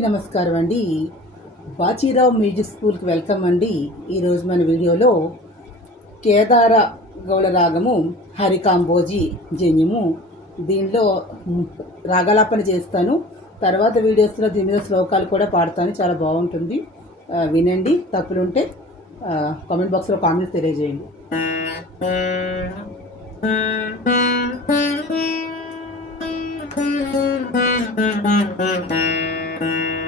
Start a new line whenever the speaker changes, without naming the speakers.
నమస్కారం అండి. బాచీరావు మ్యూజిక్ స్కూల్కి వెల్కమ్ అండి. ఈరోజు మన వీడియోలో కేదార గౌళ రాగము హరికాంబోజీ జన్యము. దీనిలో రాగాలాపన చేస్తాను. తర్వాత వీడియోస్లో దీని మీద శ్లోకాలు కూడా పాడతాను. చాలా బాగుంటుంది. వినండి. తప్పులుంటే కామెంట్ బాక్స్లో కామెంట్స్ తెలియజేయండి. Thank